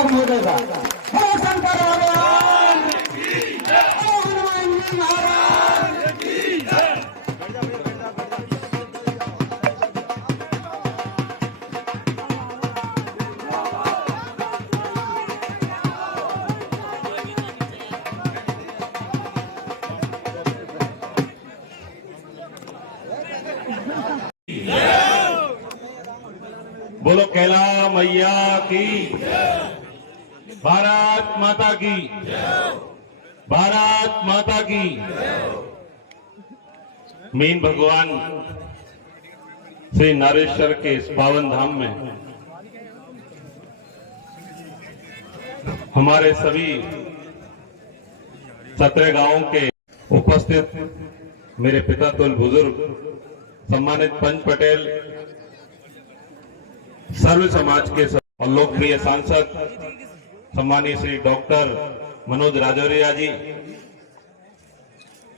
महाराज महोदय का। बोलो शंकर भगवान की जय, बोलो हनुमान जी महाराज की जय। बोलो कैला मैया की, भारत माता की, भारत माता की। मीन भगवान श्री नारेश्वर के इस पावन धाम में हमारे सभी 17 गांवों के उपस्थित मेरे पिता तुल बुजुर्ग सम्मानित पंच पटेल, सर्व समाज के और लोकप्रिय सांसद सम्मानीय श्री डॉक्टर मनोज राजौरिया जी,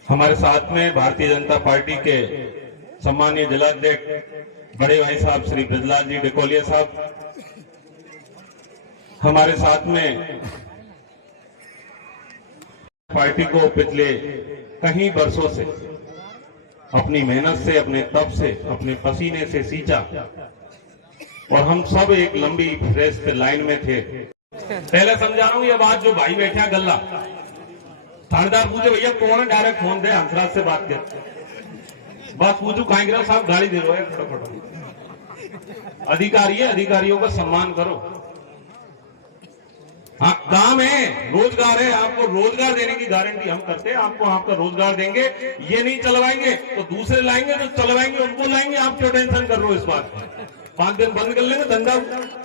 हमारे साथ में भारतीय जनता पार्टी के सम्मानीय जिलाध्यक्ष बड़े भाई साहब श्री ब्रजलाल जी डिकोलिया साहब, हमारे साथ में पार्टी को पिछले कई वर्षों से अपनी मेहनत से, अपने तप से, अपने पसीने से सींचा और हम सब एक लंबी रेस लाइन में थे। पहले समझा रहा हूं ये बात, जो भाई बैठा गल्ला थानेदार पूछे भैया कौन है, डायरेक्ट फोन दे हंसराज से बात कर, बात पूछू कांग्रेस साहब गाड़ी दे रहे हो, फटाफट अधिकारी है, अधिकारियों का सम्मान करो। हाँ काम है, रोजगार है, आपको रोजगार देने की गारंटी हम करते हैं, आपको आपका रोजगार देंगे। ये नहीं चलवाएंगे तो दूसरे लाएंगे, जो चलवाएंगे उनको लाएंगे। आप क्यों टेंशन कर रहे हो इस बात की? 5 दिन बंद कर लेंगे धंधा,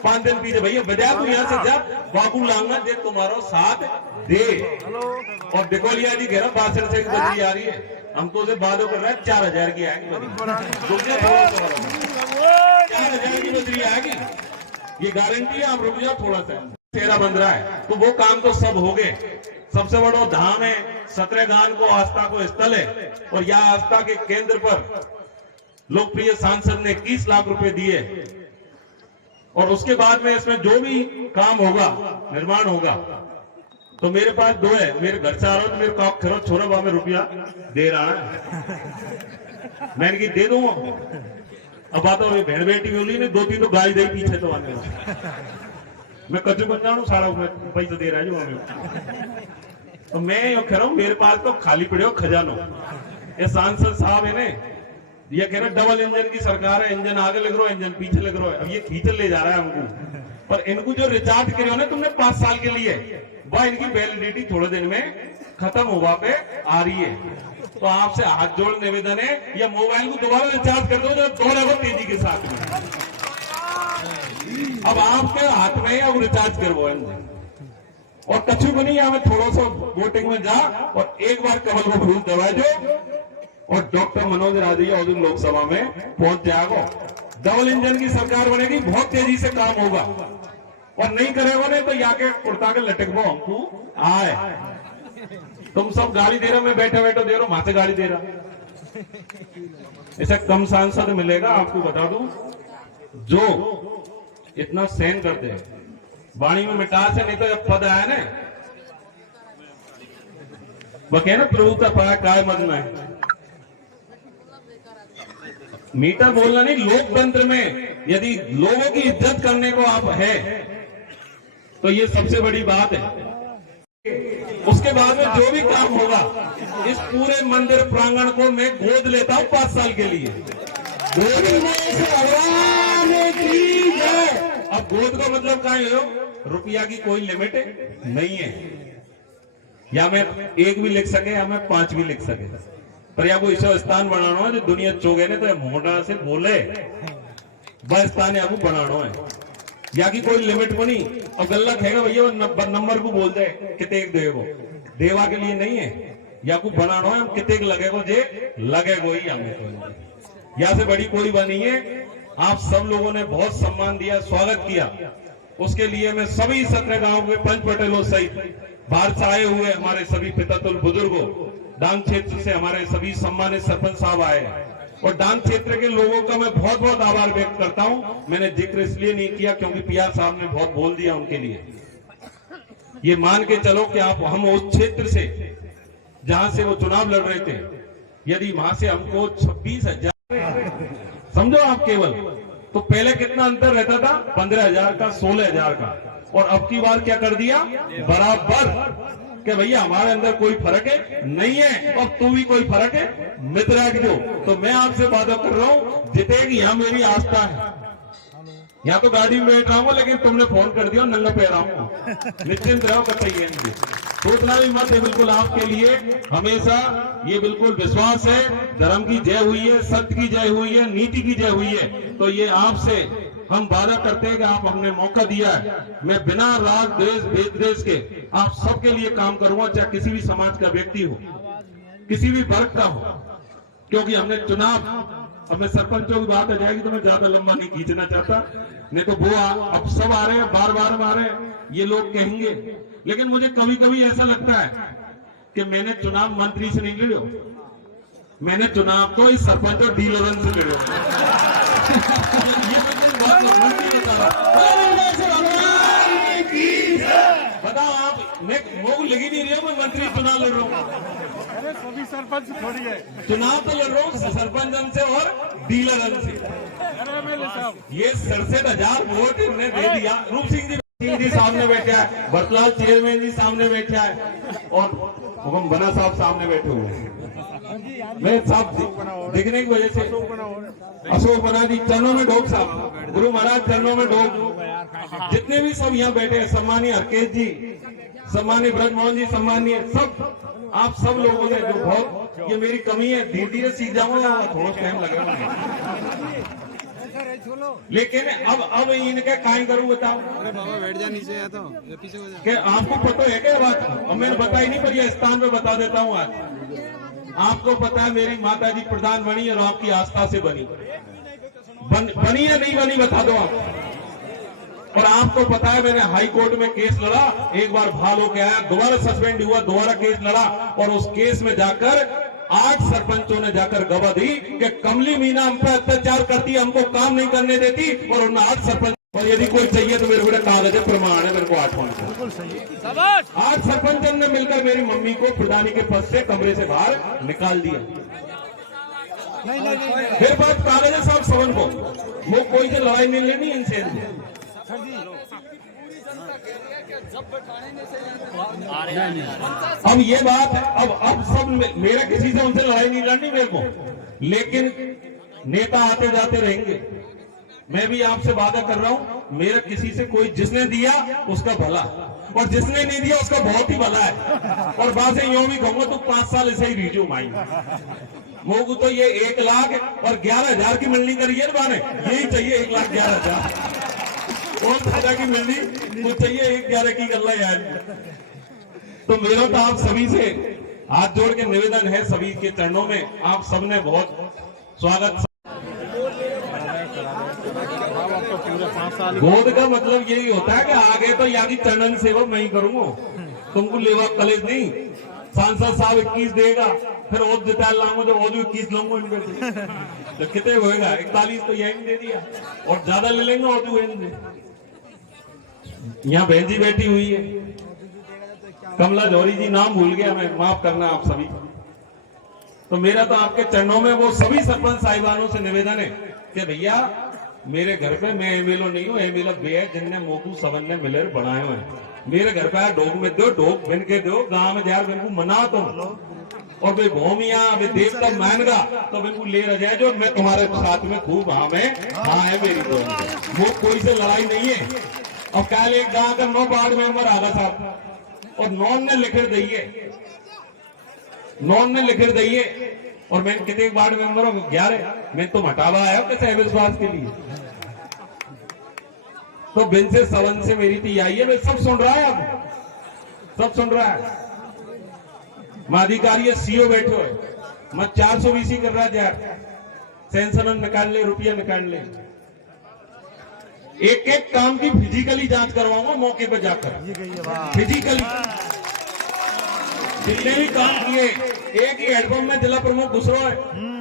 5 दिन पीछे भैया बजा तू यहाँ से जा, बाबू लांगा दे तुम्हारा साथ दे। और डिकोलिया जी कह रहा 62 से बदली आ रही है, हम तो उसे वादों कर रहे हैं 4000 की आएगी, 4000 की बदली आएगी, ये गारंटी है। आप रुक जाओ थोड़ा सा, तेरा बन रहा है तो वो काम तो सब हो गए। सबसे बड़ा धाम है, 17 गांव को आस्था को स्थल है, और यह आस्था के केंद्र पर लोकप्रिय सांसद ने 21 लाख रुपए दिए, और उसके बाद में इसमें जो भी काम होगा, निर्माण होगा, तो मेरे पास 2 है, मेरे घर से आ रहा हूं तो मेरे को खरो छोरा बा में रुपया दे रहा है, मैंने की दे दूंगा। अब बात हो भेड़ बेटी बोली ने 2-3 तो गाली दे पीछे तो आने मैं कच्चू बन जाऊं सारा पैसा दे रहा है जो हमें, तो मैं यो कह रहा हूं मेरे पास तो खाली पड़े हो खजानो। ये सांसद साहब है ने ये कह रहे डबल इंजन की सरकार है, इंजन आगे लग रहा है, इंजन पीछे लग रहा है, अब ये खींच ले जा रहा है हमको। पर इनको जो रिचार्ज करे हो ना तुमने 5 साल के लिए, वह इनकी वैलिडिटी थोड़े दिन में खत्म हुआ पे आ रही है। तो आपसे हाथ जोड़ निवेदन है, या मोबाइल को दोबारा रिचार्ज कर दो जो दौड़ेगा तेजी के साथ में। अब आपके हाथ में अब रिचार्ज करवाओ इंजन, और कछु को नहीं हमें थोड़ा सा वोटिंग में जा और एक बार कमल को फूल दबा दो, और डॉक्टर मनोज राजौरिया लोकसभा में पहुंच जाएगा। डबल इंजन की सरकार बनेगी, बहुत तेजी से काम होगा, और नहीं करेगा नहीं तो याके कुर्ता के लटकबो हमको आए। तुम सब गाड़ी दे रहे, मैं बैठे बैठे दे रहा हूं, माथे गाड़ी दे रहा। ऐसा कम सांसद मिलेगा आपको बता दूं जो इतना सहन करते हैं, वाणी में मिठास है, नहीं तो जब पद आया ना वो कहे ना प्रभुता पाया काय मदना है, मीठा बोलना नहीं। लोकतंत्र में यदि लोगों की इज्जत करने को आप है तो ये सबसे बड़ी बात है। उसके बाद में जो भी काम होगा, इस पूरे मंदिर प्रांगण को मैं गोद लेता हूं 5 साल के लिए। भगवान की जय। अब गोद का मतलब क्या है? रुपया की कोई लिमिट नहीं है, या मैं 1 भी लिख सके या मैं 5 भी लिख सके, पर या कोई ऐसा स्थान बनाना है जो दुनिया चोगे ने तो मोटा से बोले वह स्थान आपको बनाना है, या की कोई लिमिट को नहीं। और गल्ला कहेगा भैया नंबर को बोल दे कितने देगो, देवा के लिए नहीं है, या को बनाना है, हम कितने लगेगो जे लगेगो ही हमें, तो या से बड़ी कोई बात नहीं है। आप सब लोगों ने बहुत सम्मान दिया, स्वागत किया, उसके लिए मैं सभी 17 गांव के पंच पटेलों सहित बाहर से आए हुए हमारे सभी पितातुल बुजुर्गों, डांग क्षेत्र से हमारे सभी सम्मानित सरपंच साहब आए, और डांग क्षेत्र के लोगों का मैं बहुत बहुत आभार व्यक्त करता हूं। मैंने जिक्र इसलिए नहीं किया क्योंकि पीआर साहब ने बहुत बोल दिया उनके लिए, ये मान के चलो कि आप हम उस क्षेत्र से जहां से वो चुनाव लड़ रहे थे, यदि वहां से हमको 26,000 समझो आप केवल, तो पहले कितना अंतर रहता था? 15,000 का, 16,000 का, और अब की बार क्या कर दिया? बराबर। कि भैया हमारे अंदर कोई फर्क है नहीं है, और तू भी कोई फर्क है मित्र रख दो। तो मैं आपसे वादा कर रहा हूं, जितेगी, यहाँ मेरी आस्था है। यहाँ तो गाड़ी में बैठ रहा हूँ, लेकिन तुमने फोन कर दिया, नंगा पैर आऊंगा। निश्चिंत रहो, कतई सोचना भी मत है। बिल्कुल आपके लिए हमेशा ये बिल्कुल विश्वास है, धर्म की जय हुई है, सत्य की जय हुई है, नीति की जय हुई है। तो ये आपसे हम वादा करते हैं कि आप हमने मौका दिया है, मैं बिना राग द्वेष भेद के आप सबके लिए काम करूंगा, चाहे किसी भी समाज का व्यक्ति हो, किसी भी वर्ग का हो। क्योंकि हमने चुनाव, अब मैं सरपंचों की बात आ जाएगी तो मैं ज्यादा लंबा नहीं खींचना चाहता, नहीं तो वो अब सब आ रहे हैं, बार बार आ रहे हैं, ये लोग कहेंगे। लेकिन मुझे कभी कभी ऐसा लगता है कि मैंने चुनाव मंत्री से नहीं लड़ो, मैंने चुनाव तो इस सरपंच और डीलरों से लड़ो। बताओ आप, मैं वो लगी नहीं रही हूँ, मैं मंत्री चुनाव लड़ रहा हूँ। अरे सभी सरपंच थोड़ी है, चुनाव तो लड़ रहा हूँ सरपंच से और डीलर से। ये 67,000 वोट इन्होंने दे दिया। रूप सिंह जी सामने बैठा है, भरतलाल चेयरमैन जी सामने बैठा है, और हुकम बना साहब सामने बैठे हुए हैं। मैं साहब दिखने की वजह से अशोक बना दी, चरणों में ढोक साहब, गुरु महाराज चरणों में ढोक, जितने भी सब यहाँ बैठे हैं, सम्मानीय हरकेश जी, सम्मानीय ब्रजमोहन जी, सम्मानीय सब, आप सब लोगों ने जो बहुत, ये मेरी कमी है, धीरे सीख जाऊंगा, थोड़ा टाइम लगेगा, लेकिन अब इनके काय करूं बताओ। अरे बाबा बैठ जा नीचे, या तो ये पीछे हो जा। क्या आपको पता है क्या बात? और मैंने बताई नहीं, पर यह स्थान पे बता देता हूँ आज। आपको पता है मेरी माता जी प्रधान बनी और आपकी आस्था से बनी, बनी या नहीं बनी बता दो आप। और आपको पता है मैंने हाई कोर्ट में केस लड़ा, एक बार बहाल होके आया, दोबारा सस्पेंड हुआ, दोबारा केस लड़ा, और उस केस में जाकर 8 सरपंचों ने जाकर गवाह दी कि कमली मीना हम पे अत्याचार करती, हमको काम नहीं करने देती, और उन 8 सरपंच, और यदि कोई चाहिए तो मेरे को कागज है, प्रमाण है, मेरे को 8 सरपंचों ने मिलकर मेरी मम्मी को प्रधानी के पद से कमरे से बाहर निकाल दिया। फिर बात कागज है साहब सवन को, वो कोई से लड़ाई नहीं लेनी इनसे। अब ये बात है, अब सब मेरा किसी से उनसे लड़ाई नहीं लड़नी मेरे को, लेकिन नेता आते जाते रहेंगे। मैं भी आपसे वादा कर रहा हूं, मेरा किसी से कोई, जिसने दिया उसका भला, और जिसने नहीं दिया उसका बहुत ही भला है। और बात यूं भी कहूंगा तो 5 साल ऐसे ही रीजू माई मोगू तो ये 1 लाख और 11,000 की मिलनी करी है बाने, यही चाहिए 1,11,000 और दादा की मिलनी वो चाहिए 1,11 की गल्ला यार। तो मेरा तो आप सभी से हाथ जोड़ के निवेदन है, सभी के चरणों में, आप सबने बहुत स्वागत। गोद का मतलब यही होता है कि आगे तो यहाँ की चरण सेवा मैं ही करूंगा, तुमको लेवा कलेज नहीं। सांसद साहब 21 देगा, फिर और जिता लाऊंगा जो और 21 लाऊंगा इनके से, तो कितने होएगा? 41 तो यही दे दिया, और ज्यादा ले लेंगे और जो यहाँ बहन जी बैठी हुई है, कमला जौहरी जी, नाम भूल गया मैं, माफ करना आप सभी। तो मेरा तो आपके चरणों में वो सभी सरपंच साहिबानों से निवेदन है कि भैया मेरे घर पे, मैं एमएलओ नहीं हूँ, एमएलओ वे है जिनने मोकू सवन ने मिले बनाए हुए हैं। मेरे घर पे डोग में दो, डोग बिन के दो, गांव में जाकर बिल्कुल मना तो, और वे भूमिया वे देवता मानगा तो बिल्कुल ले रह जाए, जो मैं तुम्हारे साथ में खूब हाँ है मेरी तो, वो कोई से लड़ाई नहीं है। और कल एक गांव का 9 वार्ड मेंबर आगा साहब, और नॉन ने लिखे दइए, और मैं कितने वार्ड मेंबर हूँ? 11, मैं तो हटावा आया कैसे विश्वास के लिए। तो बिन से सवन से मेरी थी आई है, मैं सब सुन रहा है, अब सब सुन रहा है। माधिकारी सीओ बैठो है, मैं 420 कर रहा है, सेंसन निकाल ले, रुपया निकाल ले, एक काम की फिजिकली जांच करवाऊंगा मौके पर जाकर, फिजिकली जितने भी काम किए। एक ही हेडपंप में जिला प्रमुख घुस रहा है,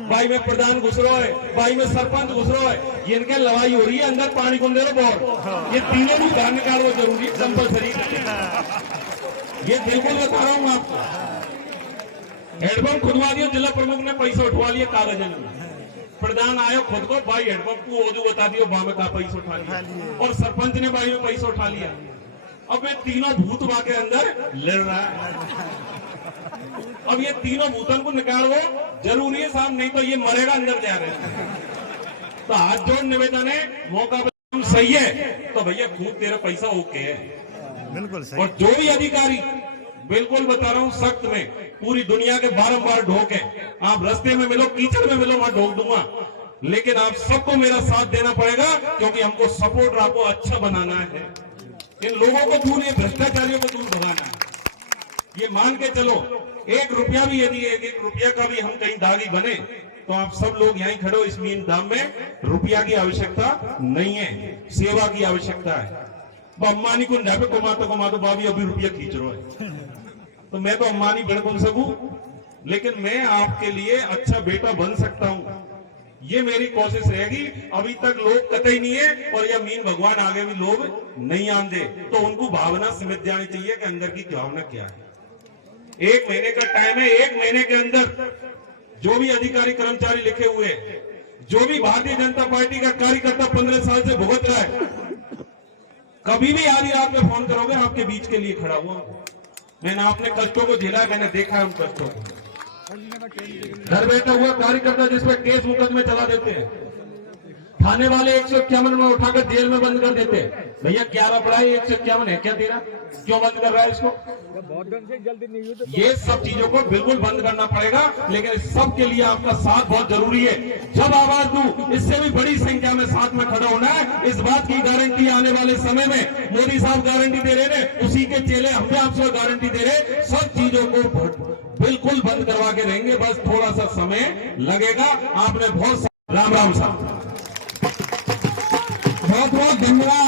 भाई में प्रधान घुस रहा है, भाई में सरपंच घुस रहा है, ये इनके लड़ाई हो रही है, अंदर पानी कौन दे रहा बहुत, ये तीनों भी बाहर निकालना जरूरी कंपलसरी, ये बिल्कुल बता रहा हूं आपको। हेडपंप खुदवा दिया, जिला प्रमुख ने पैसा उठवा लिया कागज में, प्रधान आयो खुद को भाई हेडपंप को ओजू बता दियो बामे का पैसा उठा लिया, और सरपंच ने भाई में पैसा उठा लिया। अब ये तीनों भूत वहां के अंदर लड़ रहा है। अब ये तीनों भूतन को निकालो जरूरी है साहब, नहीं तो ये मरेगा अंदर जा रहे हैं। तो हाथ जोड़ निवेदन है, मौका पर सही है तो भैया खूब तेरा पैसा ओके है, बिल्कुल सही। और जो भी अधिकारी, बिल्कुल बता रहा हूं सख्त में, पूरी दुनिया के बारंबार ढोके, आप रास्ते में मिलो, कीचड़ में मिलो, वहां ढोक दूंगा, लेकिन आप सबको मेरा साथ देना पड़ेगा, क्योंकि हमको सपोर्ट आपको अच्छा बनाना है, इन लोगों को दूर, ये भ्रष्टाचारियों को दूर भगाना है। ये मान के चलो, 1 रुपया भी यदि 1 रुपया का भी हम कहीं दागी बने तो आप सब लोग यहीं खड़े हो, इस मीन दाम में रुपया की आवश्यकता नहीं है, सेवा की आवश्यकता है। अम्बानी को ढाबे कमाते बाबी अभी रुपया खींच रहा है, तो मैं तो अम्बानी बन कौन सकूं, लेकिन मैं आपके लिए अच्छा बेटा बन सकता हूं, ये मेरी कोशिश रहेगी। अभी तक लोग कतई नहीं है, और यह मीन भगवान आगे भी लोग नहीं आंदे, तो उनको भावना समझ जानी चाहिए कि अंदर की भावना क्या है। 1 महीने का टाइम है, 1 महीने के अंदर जो भी अधिकारी कर्मचारी लिखे हुए, जो भी भारतीय जनता पार्टी का कार्यकर्ता 15 साल से भुगत रहा है, कभी भी आधी रात में फोन करोगे, आपके बीच के लिए खड़ा हुआ। मैंने अपने कष्टों को झेला, मैंने देखा है उन कष्टों को। घर बैठा हुआ कार्यकर्ता जिसपे केस मुकदमे चला देते हैं, थाने वाले 151 में उठाकर जेल में बंद कर देते हैं। भैया 11 पड़ा है, 151 है क्या तेरा, क्यों बंद कर रहा है इसको? ये सब चीजों को बिल्कुल बंद करना पड़ेगा, लेकिन इस सब के लिए आपका साथ बहुत जरूरी है। जब आवाज दूं, इससे भी बड़ी संख्या में साथ में खड़ा होना है। इस बात की गारंटी आने वाले समय में मोदी साहब गारंटी दे रहे हैं, उसी के चेले हम भी आपसे गारंटी दे रहे, सब चीजों को बिल्कुल बंद करवा के रहेंगे, बस थोड़ा सा समय लगेगा। आपने बहुत राम राम साहब, बहुत बहुत धन्यवाद।